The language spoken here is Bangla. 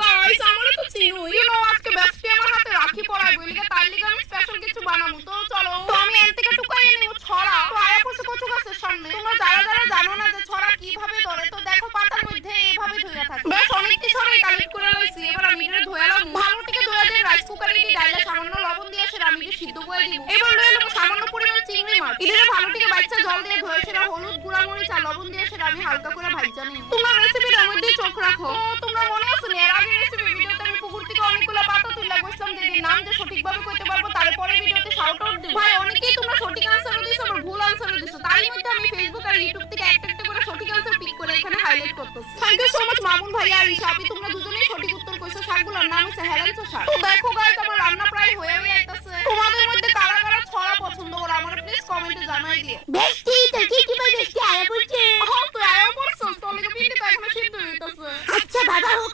গাইস আমারও তো চিনো আজকে বেস্টি আমার হাতে রাখি পরাই বলিকে তার লিগে আমি স্পেশাল কিছু বানাবো তো চলো তো আমি এন থেকে টুকাই নিব ছড়া তো আয়া পড়ছে কচু গাছের সামনে তোমরা যারা যারা জানো না যে ছড়া কিভাবে ধরে তো দেখো পাতার মধ্যে এইভাবে ধইরা থাকে বেশ অনেক কিছু আমি কালেক্ট করে লইছি এবার আমি এটা ধুয়ালাম ভালো থেকে ধুয়া দিয়ে রাইস কুকারে দিয়ে ডাইলে সামান্য লবণ দিয়ে সেটা আমি সিদ্ধ করে দিব এবার লইলাম সামান্য পরিমাণ চিংড়ি মাছ এটা ভালো থেকে বাচ্চা জল দিয়ে ধুয়ে সেটা হলুদ গুঁড়া মরিচ আর লবণ দিয়ে সেটা আমি হালকা করে ভাজা নিব তোমরা রেসিপিটার মধ্যে চোখ রাখো তোমরা মনে আছে না এর আগের রেসিপি ভিডিওতে আমি পুকুর থেকে অনেকগুলো পাতা তুলে বসলাম দিদি নাম যে সঠিকভাবে কইতে পারবো তারপরে ভিডিওতে শাউট আউট দেব ভাই অনেকেই তোমরা সঠিক আনসারও দিছো আর ভুল আনসারও দিছো তারই মধ্যে আমি ফেসবুক আর ইউটিউব থেকে একটা একটা করে সঠিক আনসার পিক করে এখানে হাইলাইট করতেছি thank you so much Mamun ভাইয়া আর ইশাপি তোমরা দুজনেই সঠিক উত্তর কইছো শাকগুলোর নাম হচ্ছে হেলেঞ্চা শাক তো দেখো গাইস আমার রান্না প্রায় হয়ে আইতাছে তোমাদের মধ্যে কারা কারা ছড়া পছন্দ করে আমার প্লিজ কমেন্টে জানাই দিও বেস্টি তুই কি ভাই বেস্টি আয়া বলছে হ্যাঁ তুই আয়া পড়ছস তোর লাগে পিন্ডি তো এখনো সিদ্ধ হইতাছে আচ্ছা বাবা হোক